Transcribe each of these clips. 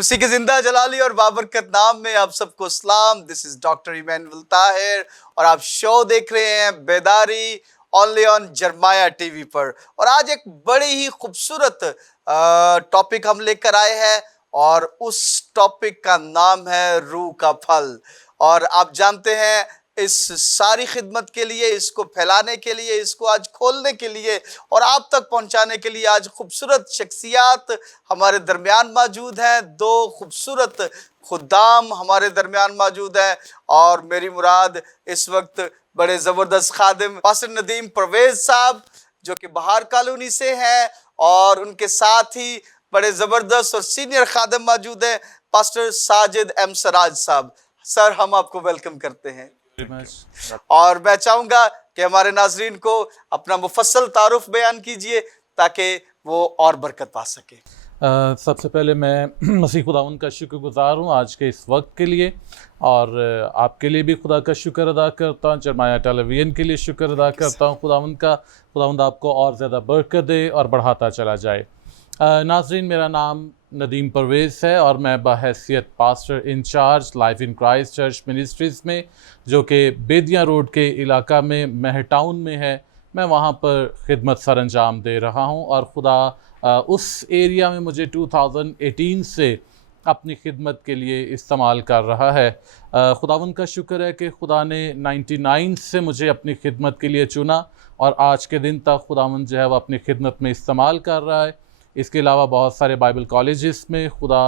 मसीह के जिंदा जलाली और बाबरकत नाम में आप सबको सलाम। This is doctor Emmanuel Tahir और आप शो देख रहे हैं बेदारी ओनली ऑन जरमाया टीवी पर। और आज एक बड़ी ही खूबसूरत टॉपिक हम लेकर आए हैं और उस टॉपिक का नाम है रूह का फल। और आप जानते हैं इस सारी खिदमत के लिए, इसको फैलाने के लिए, इसको आज खोलने के लिए और आप तक पहुंचाने के लिए आज खूबसूरत शख्सियात हमारे दरमियान मौजूद हैं। दो खूबसूरत खुदाम हमारे दरमियान मौजूद हैं और मेरी मुराद इस वक्त बड़े ज़बरदस्त खादिम पास्टर नदीम परवेज साहब जो कि बाहर कॉलोनी से हैं, और उनके साथ ही बड़े ज़बरदस्त और सीनियर खादिम मौजूद हैं पास्टर साजिद एम सराज साहब। सर, हम आपको वेलकम करते हैं और मैं चाहूंगा कि हमारे नाजरीन को अपना मुफस्सल तारुफ बयान कीजिए ताकि वो और बरकत पा सके। सबसे पहले मैं मसीह खुदावन का शुक्रगुजार हूँ आज के इस वक्त के लिए, और आपके लिए भी खुदा का शुक्र अदा करता हूँ। जरमाया टेलीविज़न के लिए शुक्र अदा करता हूँ खुदावंद आपको और ज़्यादा बरकत दे और बढ़ाता चला जाए। नाजरीन, मेरा नाम नदीम परवेज़ है और मैं बहैसियत pastor in-charge Life in Christ Church Ministries में, जो कि बेदिया रोड के इलाका में महटाउन में है, मैं वहाँ पर खिदमत सर अंजाम दे रहा हूँ। और खुदा उस एरिया में मुझे 2018 से अपनी खिदमत के लिए इस्तेमाल कर रहा है। खुदावंद का शुक्र है कि खुदा ने 99 से मुझे अपनी खिदमत के लिए चुना और आज के दिन तक खुदावंद जो है वह अपनी खिदमत में इस्तेमाल कर रहा है। इसके अलावा बहुत सारे बाइबल कॉलेजेस में खुदा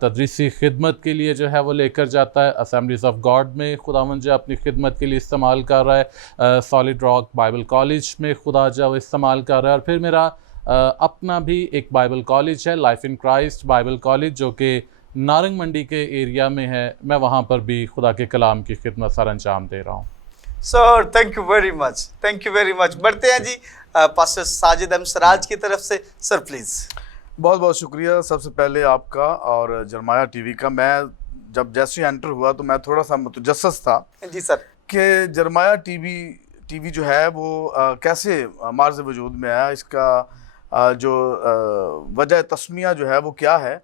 तदरीसी खिदमत के लिए जो है वो लेकर जाता है। असेंबलीज़ ऑफ गॉड में खुदावंद जो अपनी खिदमत के लिए इस्तेमाल कर रहा है। सॉलिड रॉक बाइबल कॉलेज में खुदा जो वो इस्तेमाल कर रहा है। और फिर मेरा अपना भी एक बाइबल कॉलेज है, life in Christ Bible college, जो कि नारंग मंडी के एरिया में है। मैं वहाँ पर भी खुदा के कलाम की खिदमत सर अंजाम दे रहा हूँ। Sir, thank you very much, thank you very much. बढ़ते हैं जी पास्टर साजिद एम सराज की तरफ से। Sir please. बहुत बहुत शुक्रिया सबसे पहले आपका और जरमाया टीवी का। मैं जब जैसे एंटर हुआ तो मैं थोड़ा सा मुतजस्सस था जी सर कि जरमाया टीवी जो है वो कैसे मार्ज़ वजूद में आया, इसका जो वजह तस्मिया जो है वो क्या है,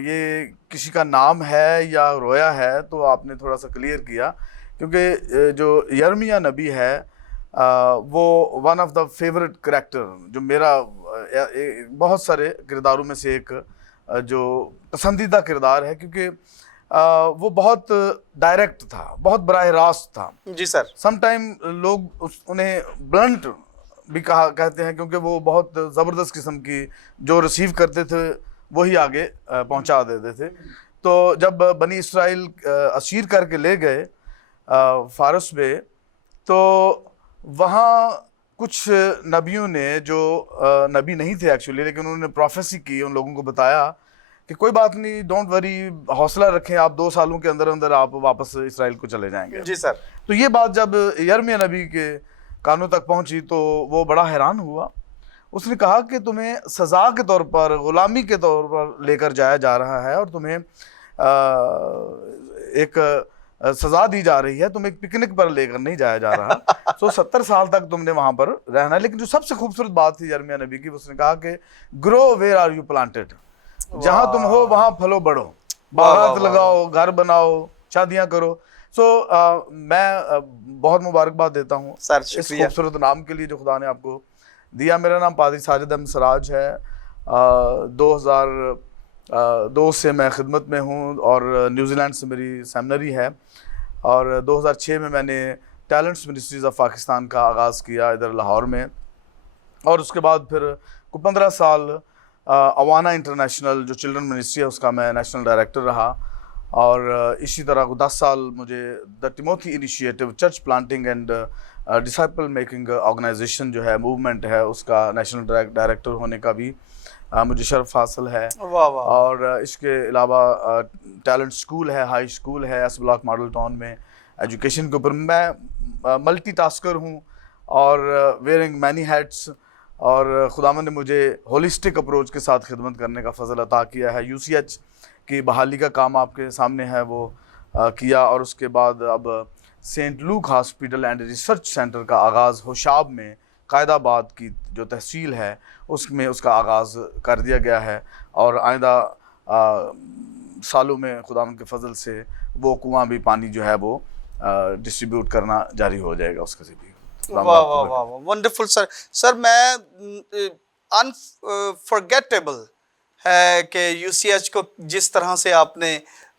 ये किसी का नाम है या रोया है, तो आपने थोड़ा सा क्लियर किया। क्योंकि जो यर्मिया नबी है वो one of the favourite character, जो मेरा बहुत सारे किरदारों में से एक जो पसंदीदा किरदार है, क्योंकि वो बहुत डायरेक्ट था, बहुत बराह रास्त था। जी सर। समटाइम लोग उन्हें ब्लंट भी कहते हैं, क्योंकि वो बहुत ज़बरदस्त किस्म की जो रिसीव करते थे वही आगे पहुंचा देते थे। तो जब बनी इसराइल असीर करके ले गए फारस में, तो वहाँ कुछ नबियों ने जो नबी नहीं थे एक्चुअली, लेकिन उन्होंने प्रोफेसी की, उन लोगों को बताया कि कोई बात नहीं, डोंट वरी, हौसला रखें, आप 2 सालों के अंदर अंदर आप वापस इसराइल को चले जाएंगे। जी सर। तो ये बात जब यर्मिया नबी के कानों तक पहुंची तो वो बड़ा हैरान हुआ। उसने कहा कि तुम्हें सज़ा के तौर पर, ग़ुलामी के तौर पर लेकर जाया जा रहा है और तुम्हें एक सज़ा दी जा रही है, तुम्हें एक पिकनिक पर लेकर नहीं जाया जा रहा। तो 70 साल तक तुमने वहाँ पर रहना है। लेकिन जो सबसे खूबसूरत बात थी यर्मिया नबी की, उसने कहा कि grow where are you planted, जहाँ तुम हो वहाँ फलो बढ़ो, बागात लगाओ, घर बनाओ, शादियाँ करो। मैं बहुत मुबारकबाद देता हूँ इस खूबसूरत नाम के लिए जो खुदा ने आपको दिया। मेरा नाम पादरी साजिद एम सराज है। 2002 से मैं खिदमत में हूँ और न्यूजीलैंड से मेरी सेमिनरी है। और 2006 में मैंने टैलेंट्स मिनिस्ट्रीज़ ऑफ पाकिस्तान का आगाज़ किया इधर लाहौर में। और उसके बाद फिर 15 साल अवाना इंटरनेशनल जो चिल्ड्रन मिनिस्ट्री है उसका मैं नेशनल डायरेक्टर रहा। और इसी तरह 10 साल मुझे the Timothy initiative church planting and disciple making organization जो है, मूवमेंट है, उसका नेशनल डायरेक्टर होने का भी मुझे शर्फ हासिल है। वाह वाह। और इसके अलावा टैलेंट स्कूल है, हाई स्कूल है एस ब्लॉक मॉडल टाउन में। एजुकेशन के ऊपर मैं मल्टीटास्कर हूँ और वेयरिंग मैनी हैट्स। और खुदावंद ने मुझे होलिस्टिक अप्रोच के साथ खिदमत करने का फ़ज़ल अता किया है। UCH की बहाली का काम आपके सामने है वो किया। और उसके बाद अब Saint Luke hospital and research centre का आगाज़ होशाब में, कायदाबाद की जो तहसील है उसमें उसका आगाज़ कर दिया गया है। और आइंदा सालों में खुदावंद के फजल से वो कुआं भी पानी जो है वो डिस्ट्रीब्यूट करना जारी हो जाएगा उसका से भी। वाह वाह वाह वाह, वंडरफुल सर। सर मैं अनफॉरगेटेबल है कि यूसीएच को जिस तरह से आपने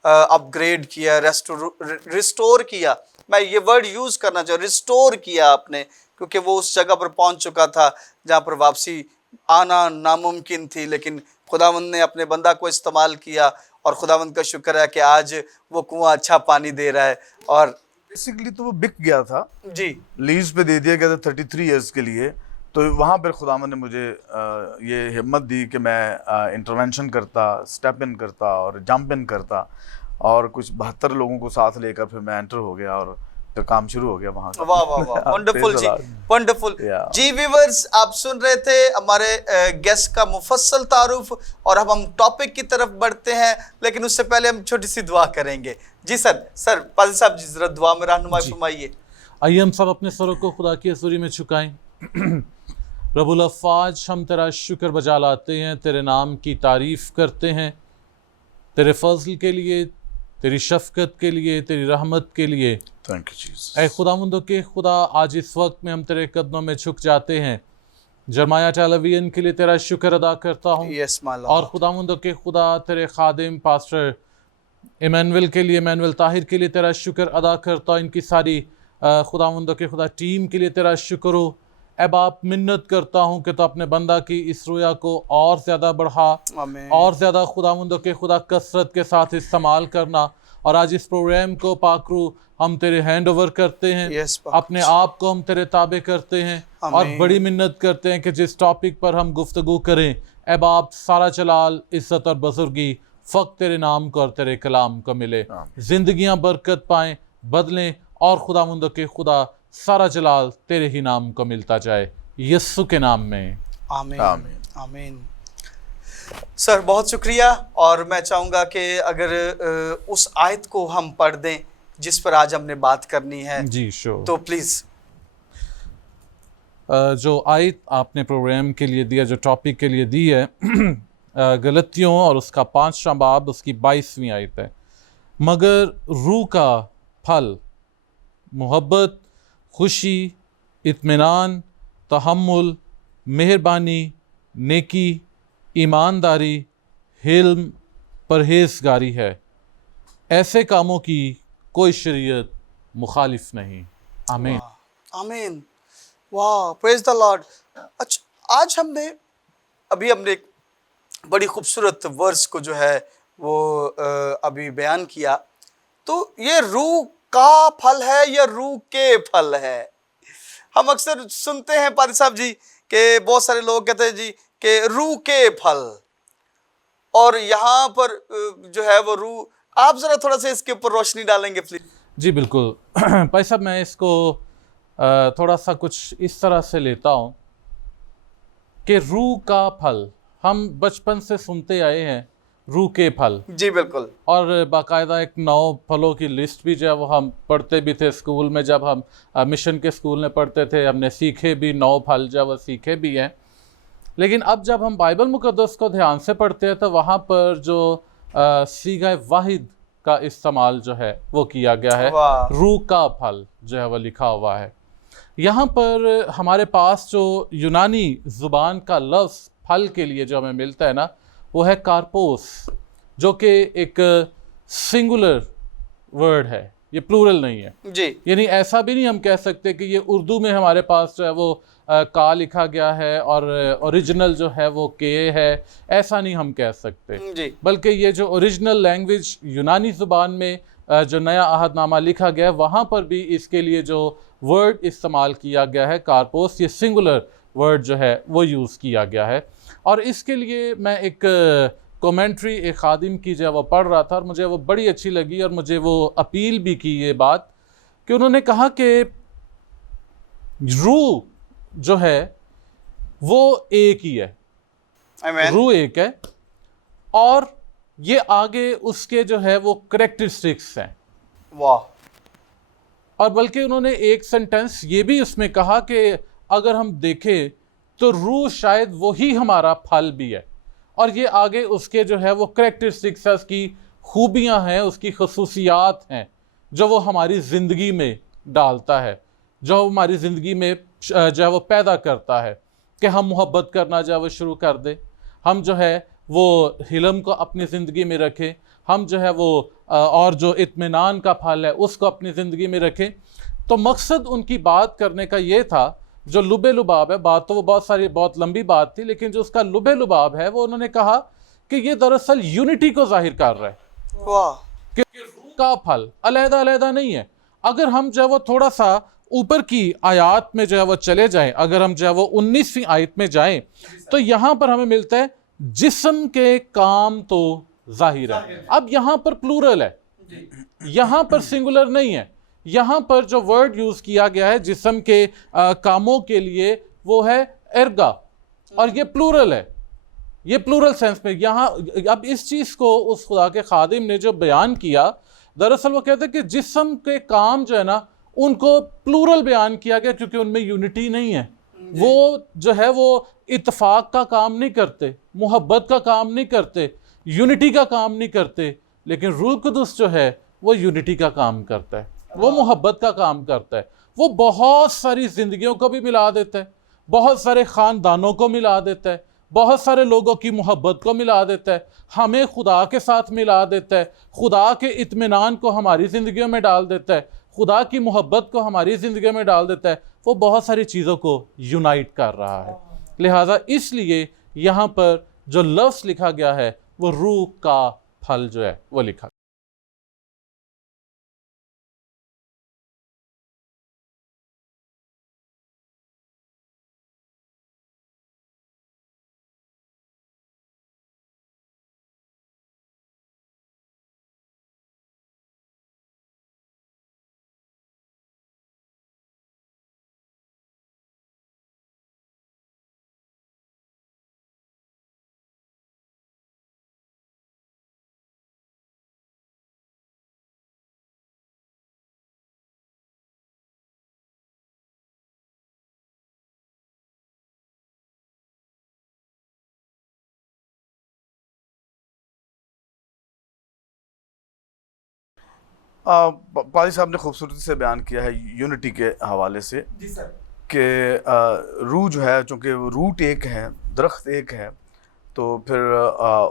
अपग्रेड किया, रिस्टोर किया, मैं ये वर्ड यूज़ करना चाहूँ, रिस्टोर किया आपने, क्योंकि वो उस जगह पर पहुंच चुका था जहाँ पर वापसी आना नामुमकिन थी, लेकिन खुदावंद ने अपने बंदा को इस्तेमाल किया और खुदावंद का शुक्र है कि आज वो कुआं अच्छा पानी दे रहा है। और बेसिकली तो वो बिक गया था, जी लीज पे दे दिया गया था 33 इयर्स के लिए। तो वहाँ पर खुदावंद ने मुझे ये हिम्मत दी कि मैं इंटरवेंशन करता, स्टेप इन करता और जंप इन करता, और कुछ 72 लोगों को साथ लेकर फिर मैं एंटर हो गया और तो काम शुरू हो गया वहाँ का। वाह वाह वाह, वंडरफुल जी, वंडरफुल Yeah. जी। व्यूअर्स, आप सुन रहे थे हमारे गेस्ट का मुफस्सल तारुफ, और अब हम टॉपिक की तरफ बढ़ते हैं, लेकिन उससे पहले हम छोटी सी दुआ करेंगे। जी सर पाजी साहब जी जरा दुआ में रहनुमाई फरमाइए। आइए हम सब अपने सरों को खुदा की हज़ूरी में झुकाएं। रब्बुल अफ़वाज, हम तेरा शुक्र बजा लाते हैं, तेरे नाम की तारीफ़ करते हैं, तेरे फजल के लिए, तेरी शफ़क़त के लिए, तेरी रहमत के लिए। Thank you Jesus. ऐ खुदावंदो के खुदा, आज इस वक्त में हम तेरे कदमों में झुक जाते हैं। जरमाया टेलीविजन के लिए तेरा शुक्र अदा करता हूँ। Yes my Lord. और खुदावंदो के खुदा, तेरे खादिम पास्टर इमैनुअल के लिए, इमैनुअल ताहिर के लिए तेरा शुक्र अदा करता हूँ। इनकी सारी खुदावंदो के खुदा टीम के लिए तेरा शुक्र हो। ए बाप, मिन्नत करता हूँ कि तो अपने बंदा की इस रोया को और ज़्यादा बढ़ा, आमीन। और ज़्यादा खुदावंदो के खुदा कसरत के साथ इस्तेमाल करना। और आज इस प्रोग्राम को पाकरू हम तेरे हैंड ओवर करते हैं, यस अपने आप को हम तेरे ताबे करते हैं, और आमीन। बड़ी मिन्नत करते हैं कि जिस टॉपिक पर हम गुफ्तगू करें, ए बाप, सारा जलाल, इज़्ज़त और बुज़ुर्गी फ़क़्त तेरे नाम को और तेरे कलाम को मिले। ज़िंदगियाँ बरकत पाएँ, बदलें, और खुदावंदो के खुदा सारा जलाल तेरे ही नाम को मिलता जाए, यस्सु के नाम में, आमीन आमीन। आमीन। सर बहुत शुक्रिया, और मैं चाहूँगा कि अगर उस आयत को हम पढ़ दें जिस पर आज हमने बात करनी है, जी श्योर। तो प्लीज़। जो आयत आपने प्रोग्राम के लिए दिया, जो टॉपिक के लिए दी है, गलतियों और उसका 5वां बाब, उसकी 22वीं आयत है। मगर रूह का फल मोहब्बत, खुशी, इत्मीनान, तहम्मुल, मेहरबानी, नेकी, ईमानदारी, हिल्म, परहेज़गारी है। ऐसे कामों की कोई शरीयत मुखालिफ नहीं। आमीन। आमीन। वाह, प्रेज द लॉर्ड। अच्छा, आज हमने एक बड़ी खूबसूरत वर्स को जो है वो अभी बयान किया। तो ये रूह का फल है या रूह के फल है? हम अक्सर सुनते हैं पादी साहब जी कि बहुत सारे लोग कहते हैं जी कि रूह के फल, और यहाँ पर जो है वो रूह, आप जरा थोड़ा सा इसके ऊपर रोशनी डालेंगे प्लीज। जी बिल्कुल। भाई साहब, मैं इसको थोड़ा सा कुछ इस तरह से लेता हूँ कि रूह का फल, हम बचपन से सुनते आए हैं रूह के फल। जी बिल्कुल। और बाकायदा एक 9 फलों की लिस्ट भी जो है वो हम पढ़ते भी थे स्कूल में, जब हम मिशन के स्कूल में पढ़ते थे, हमने सीखे भी 9 फल जो है वो सीखे भी हैं। लेकिन अब जब हम बाइबल मुक़द्दस को ध्यान से पढ़ते हैं तो वहाँ पर जो सीगा वाहिद का इस्तेमाल जो है वो किया गया है, रूह का फल जो है वो लिखा हुआ है। यहाँ पर हमारे पास जो यूनानी ज़ुबान का लफ्ज़ फल के लिए जो हमें मिलता है ना, वो है कार्पोस, जो कि एक सिंगुलर वर्ड है, ये प्लूरल नहीं है जी। यानी ऐसा भी नहीं हम कह सकते कि ये उर्दू में हमारे पास जो है वो का लिखा गया है और ओरिजिनल जो है वो के है, ऐसा नहीं हम कह सकते जी। बल्कि ये जो ओरिजिनल लैंग्वेज यूनानी ज़ुबान में जो नया अहदनामा लिखा गया है, वहाँ पर भी इसके लिए जो वर्ड इस्तेमाल किया गया है कार्पोस, ये सिंगुलर वर्ड जो है वो यूज़ किया गया है। और इसके लिए मैं एक कमेंट्री एक खादिम की जो है वो पढ़ रहा था और मुझे वो बड़ी अच्छी लगी, और मुझे वो अपील भी की ये बात कि उन्होंने कहा कि रूह जो है वो एक ही है, रूह एक है, और ये आगे उसके जो है वो करेक्टरिस्टिक्स हैं। वाह। और बल्कि उन्होंने एक सेंटेंस ये भी उसमें कहा कि अगर हम देखें तो रूह शायद वही हमारा फल भी है, और ये आगे उसके जो है वो करेक्टरिस्टिक्स है, उसकी खूबियाँ हैं, उसकी खसूसियात हैं जो वो हमारी ज़िंदगी में डालता है, जो हमारी ज़िंदगी में जो है वो पैदा करता है कि हम मोहब्बत करना जो है वो शुरू कर दें, हम जो है वो हिलम को अपनी ज़िंदगी में रखें, हम जो है वो और जो इत्मीनान का फल है उसको अपनी ज़िंदगी में रखें। तो मकसद उनकी बात करने का ये था, जो लुबे लुबाब है, बात तो वो बहुत लंबी बात थी, लेकिन जो उसका लुबे लुबाब है वो उन्होंने कहा कि ये दरअसल यूनिटी को जाहिर कर रहा है वाह, कि रूह का फल अलहदा अलहदा नहीं है। अगर हम जो है वो थोड़ा सा ऊपर की आयत में जो है वो चले जाएं, अगर हम जो है वो 19वीं आयत में जाएं तो यहाँ पर हमें मिलता है जिस्म के काम तो जाहिर है। अब यहाँ पर प्लूरल है, यहाँ पर सिंगुलर नहीं है। यहाँ पर जो वर्ड यूज किया गया है जिस्म के कामों के लिए वो है एर्गा, और ये प्लूरल है, ये प्लूरल सेंस में। यहाँ अब इस चीज़ को उस खुदा के खादिम ने जो बयान किया, दरअसल वो कहते हैं कि जिस्म के काम जो है ना उनको प्लूरल बयान किया गया क्योंकि उनमें यूनिटी नहीं है। वो जो है वो इत्तेफाक का काम नहीं करते, मोहब्बत का काम नहीं करते, यूनिटी का काम नहीं करते, लेकिन रूह कुदस जो है वो यूनिटी का काम करता है, वो मोहब्बत का काम करता है। वो बहुत सारी ज़िंदगियों को भी मिला देता है, बहुत सारे ख़ानदानों को मिला देता है, बहुत सारे लोगों की मोहब्बत को मिला देता है, हमें खुदा के साथ मिला देता है, खुदा के इत्मीनान को हमारी ज़िंदगियों में डाल देता है, खुदा की मोहब्बत को हमारी ज़िंदगी में डाल देता है। वो बहुत सारी चीज़ों को यूनाइट कर रहा है। लिहाजा इसलिए यहाँ पर जो लफ्ज़ लिखा गया है वो रूह का फल जो है वो लिखा। पाली साहब ने खूबसूरती से बयान किया है यूनिटी के हवाले से कि रूह जो है, चूँकि रूट एक है, दरख्त एक है, तो फिर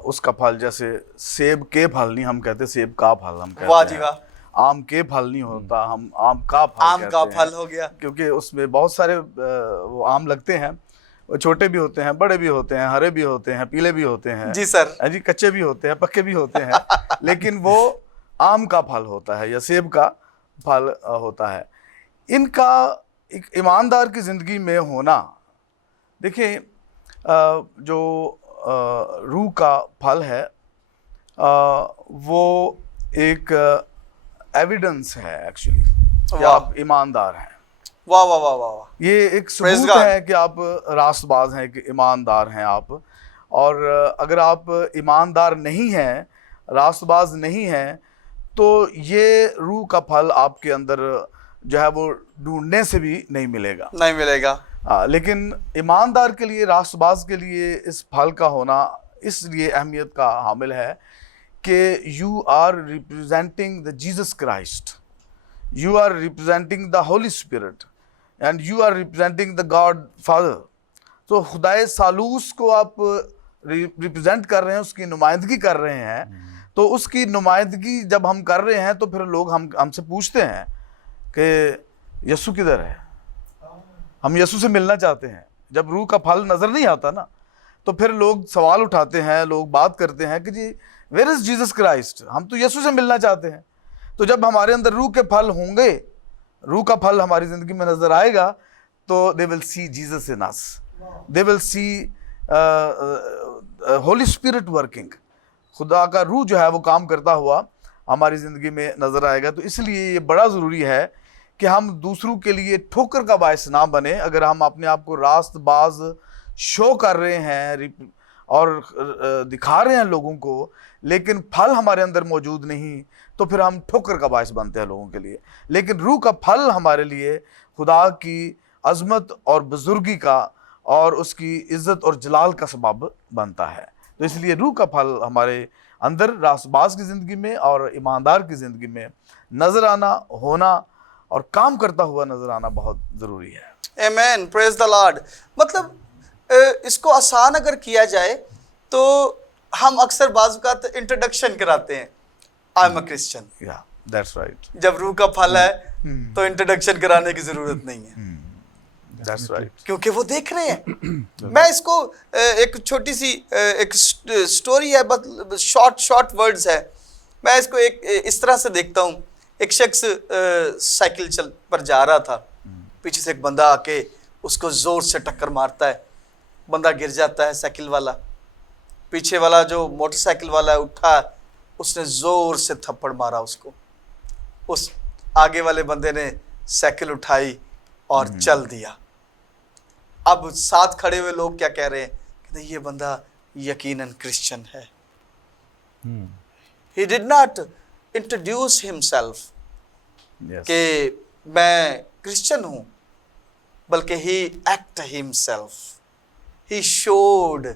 उसका फल, जैसे सेब के फल नहीं हम कहते, सेब का फल हम कहते वाह जी हैं। वाह, आम के फल नहीं होता, हम आम का फल आम का कहते हैं, फल हो गया। क्योंकि उसमें बहुत सारे वो आम लगते हैं, वो छोटे भी होते हैं, बड़े भी होते हैं, हरे भी होते हैं, पीले भी होते हैं जी सर, जी, कच्चे भी होते हैं, पक्के भी होते हैं लेकिन वो आम का फल होता है या सेब का फल होता है। इनका एक ईमानदार की ज़िंदगी में होना, देखिए जो रूह का फल है वो एक एविडेंस है एक्चुअली कि वाह। आप ईमानदार हैं। वाह वाह वाह वाह वाह, ये एक Praise सबूत God. है कि आप रास्तबाज हैं, कि ईमानदार हैं आप। और अगर आप ईमानदार नहीं हैं, रास्तबाज नहीं हैं, तो ये रूह का फल आपके अंदर जो है वो ढूंढने से भी नहीं मिलेगा। नहीं मिलेगा। लेकिन ईमानदार के लिए, रास्तबाज के लिए इस फल का होना इसलिए अहमियत का हामिल है कि you are representing the Jesus Christ, you are representing the Holy Spirit and you are representing the God Father. तो खुदाए सालूस को आप रिप्रेजेंट कर रहे हैं, उसकी नुमाइंदगी कर रहे हैं। तो उसकी नुमाइंदगी जब हम कर रहे हैं तो फिर लोग हमसे पूछते हैं कि यीशु किधर है, हम यीशु से मिलना चाहते हैं। जब रूह का फल नज़र नहीं आता ना, तो फिर लोग सवाल उठाते हैं, लोग बात करते हैं कि जी वेयर इज़ जीसस क्राइस्ट, हम तो यीशु से मिलना चाहते हैं। तो जब हमारे अंदर रूह के फल होंगे, रूह का फल हमारी ज़िंदगी में नज़र आएगा, तो they will see Jesus in us, they will see Holi spirit working. खुदा का रूह जो है वो काम करता हुआ हमारी ज़िंदगी में नज़र आएगा। तो इसलिए ये बड़ा ज़रूरी है कि हम दूसरों के लिए ठोकर का बायस ना बने। अगर हम अपने आप को रास्तबाज शो कर रहे हैं और दिखा रहे हैं लोगों को, लेकिन फल हमारे अंदर मौजूद नहीं, तो फिर हम ठोकर का बायस बनते हैं लोगों के लिए। लेकिन रूह का फल हमारे लिए खुदा की अज़मत और बुजुर्गी का और उसकी इज़्ज़त और जलाल का सबब बनता है। तो इसलिए रूह का फल हमारे अंदर रासबाज की ज़िंदगी में और ईमानदार की ज़िंदगी में नज़र आना, होना और काम करता हुआ नज़र आना बहुत ज़रूरी है। आमेन, प्रेज द लॉर्ड। मतलब इसको आसान अगर किया जाए तो हम अक्सर बाज़ औक़ात इंट्रोडक्शन कराते हैं, आई एम अ क्रिश्चियन। या दैट्स राइट, जब रूह का फल है तो इंट्रोडक्शन कराने की ज़रूरत नहीं है, दैट्स राइट। क्योंकि वो देख रहे हैं। मैं इसको एक छोटी सी एक स्टोरी है, बस शॉर्ट वर्ड्स है। मैं इसको एक इस तरह से देखता हूँ। एक शख्स साइकिल पर जा रहा था, पीछे से एक बंदा आके उसको ज़ोर से टक्कर मारता है, बंदा गिर जाता है। साइकिल वाला, पीछे वाला जो मोटरसाइकिल वाला है, उठा, उसने ज़ोर से थप्पड़ मारा उसको। उस आगे वाले बंदे ने साइकिल उठाई और चल दिया। अब साथ खड़े हुए लोग क्या कह रहे हैं, कहते ये बंदा यकीनन क्रिश्चियन है। He did not introduce himself Yes. कि मैं क्रिश्चियन हूँ, बल्कि he acted himself. He showed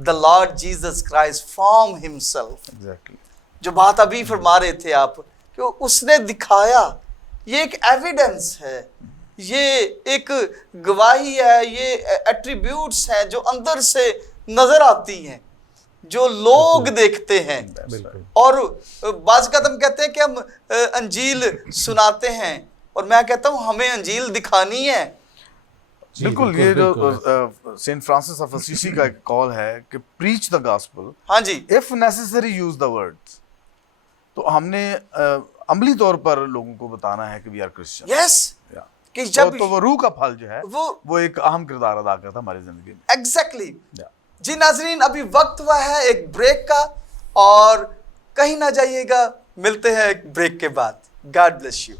the Lord Jesus Christ from himself. Exactly. जो बात अभी फरमा रहे थे आप, कि उसने दिखाया। ये एक एविडेंस है, ये एक गवाही है, ये एट्रीब्यूट्स हैं जो अंदर से नजर आती हैं, जो लोग देखते हैं। बिल्कुल। और बाज़ औक़ात हम कहते हैं कि हम अंजील सुनाते हैं, और मैं कहता हूँ हमें अंजील दिखानी है। जी, बिल्कुल, ये जो बिल्कुल। सेंट फ्रांसिस ऑफ असीसी का एक कॉल है कि प्रीच द गॉस्पेल, हाँ जी, if necessary use the words. तो हमने अमली तौर पर लोगों को बताना है कि वी आर क्रिश्चियन। यस, कि जब तो वो रूह का फल जो है वो वो एक अहम किरदार अदा करता है हमारी जिंदगी में। एग्जैक्टली। Yeah. जी नाजरीन, अभी वक्त हुआ है एक ब्रेक का, और कहीं ना जाइएगा, मिलते हैं एक ब्रेक के बाद। God bless you.